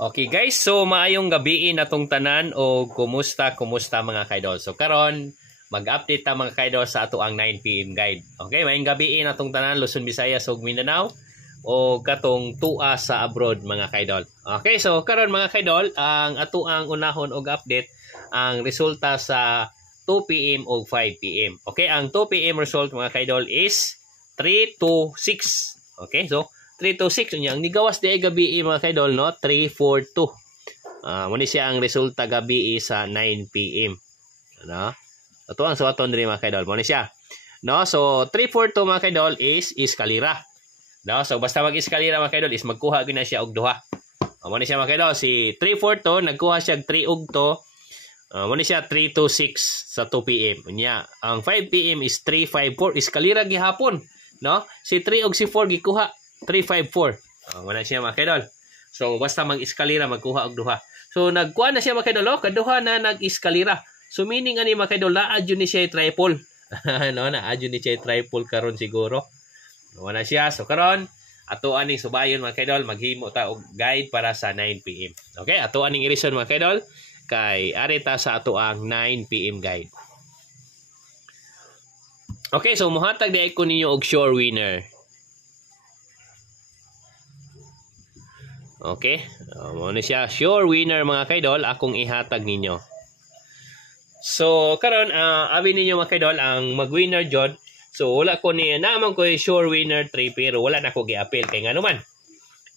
Okay guys, so maayong gabi natong tanan o kumusta mga kaidol. So karon mag-update ta mga kaidol sa ato ang 9 PM guide. Okay, maayong gabi natong tanan Luzon, Visayas ug Mindanao o katong tua sa abroad mga kaidol. Okay, so karon mga kaidol, ang ato ang unahon og update ang resulta sa 2 PM o 5 PM. Okay, ang 2 PM result mga kaidol is 3 to 6. Okay, so 3 to 6 unya ang nigawas di ay gabi mga kaidol, no? 342. Muna siya ang resulta gabi sa 9 PM. No? Ito ang suwaton diri mga kaidol. Muna siya. No? So 342 mga kaidol is iskalira. No? So basta mag-iskalira mga kaidol is magkuha gyud na siya og duha. Muna siya mga kaidol, si 342 nagkuha siya 3 og 2. Muna siya 326 sa 2 PM. Unya, ang 5 PM is 354 iskalira gihapon, no? Si 3 og si 4 gikuha 354. Wala siya mga kaidol. So basta mag-iskalira magkuha og duha. So nagkuha na siya mga kaidol, kaduha na nag-iskalira. So meaning ani mga kaidol, na-adyo ni siya triple. No, na-adyo ni siya triple karon siguro. Wala siya. So karon ato aning subayon mga kaidol, maghimo ta og guide para sa 9 PM. Okay, ato aning i-reason mga kaidol kay arita sa ato ang 9 PM guide. Okay, so muhatag di ko ninyo og sure winner. Okay, muna siya sure winner mga kaidol akong ihatag ninyo. So karon abi ninyo mga kaidol ang mag-winner jud. So wala ko ni naman ko sure winner 3 pero wala na ko gi-appeal kay nganuman.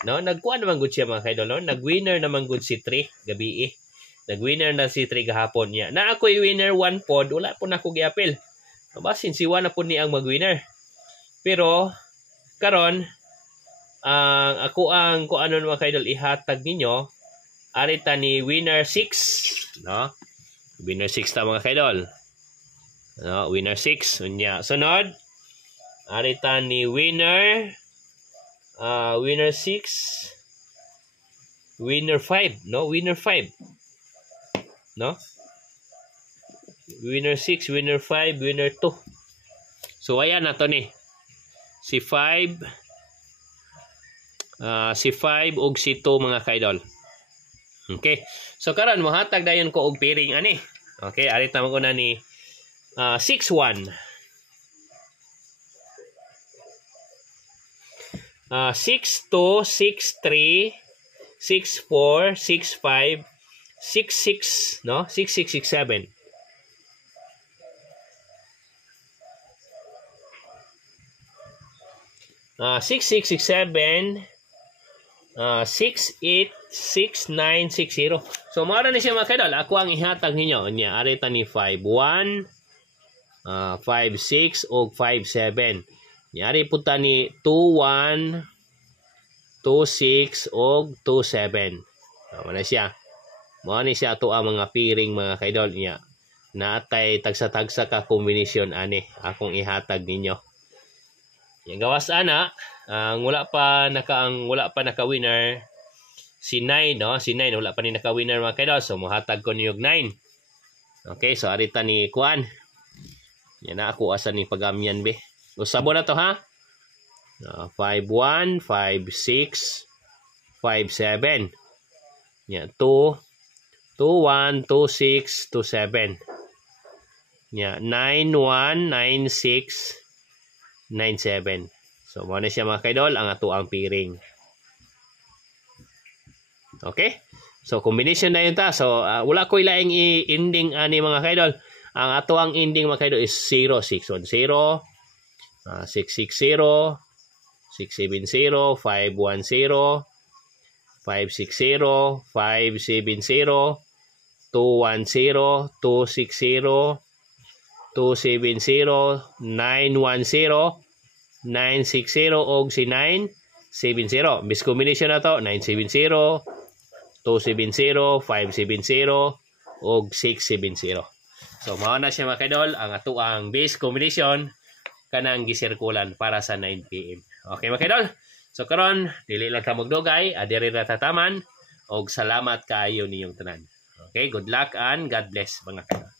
No, nagkuha naman gud siya mga kaidol, no? Nag-winner naman gud si 3 gabi. Nag-winner na si 3 gahapon niya. Na ako winner 1 pod, wala po na ko gi-appeal. Basin si 1 na po ni ang mag-winner. Pero karon ako ang kung ano mga kaidol ihatag ninyo arita ni winner 6, no? Winner 6 ta mga kaidol, no? Winner 6 unya sunod arita ni winner 6 winner 5, no? Winner 5, no? Winner 6 winner 5 winner 2. So ayan na to ni si 5 og si 2 mga kaidol. Okay. So karon mohatag dayon ko og pairing ani. Okay, arita mo ko na ni 6-1. 6-2, 6-3, 6-4, 6-5, 6-6, no? 6-6, 6-7. Uh, 6-6, 6-7, 6-8, 6-9, 6-0. So, maara na siya mga kaidol. Ako ang ihatag ninyo. Anya, arita ni 5-1, 5-6, o 5-7. Ari punta ni 2-1, 2-6, o 2-7. Wala siya. Maara siya ito ang mga piring mga kaidol niya. Naatay tagsa-tagsa ka kombinasyon ani. Akong ihatag ninyo. Yang gawas ana, ang wala pa naka-winner si 9, no? Si 9 wala pa ni naka-winner mga kaidol. So mohatag ko niyog 9. Okay, so arita ni kuan. Yan na ako asa ni pagamyan be. Usabo na to ha. 5-1, 5-6, 5-7. Yan 2-1, 2-6, 2-7. Yan 9-1, 9-6, 9-7. So, muna siya mga kaidol, ang ato ang piring. Okay? So, combination na yun ta. So, wala ko ilaing i-ending ani mga kaidol. Ang ato ang ending mga kaidol is 0-6-1-0, 6-6-0, 6-7-0, 5-1-0, 5-6-0, 5-7-0, 2-1-0, 2-6-0, 2-7-0, 9-1-0, 9-6-0, og si 9-7-0. Bis combination na to, 9-7-0, 2-7-0, 5-7-0, og 6-7-0. So, mao na siya mga kaidol, ang ato ang base combination kanang gisirkulan para sa 9 PM. Okay mga kaidol? So, karon dili lang ta magdugay, adiri ra tataman, og salamat kaayo ninyong tanan. Okay, good luck and God bless mga kaidol.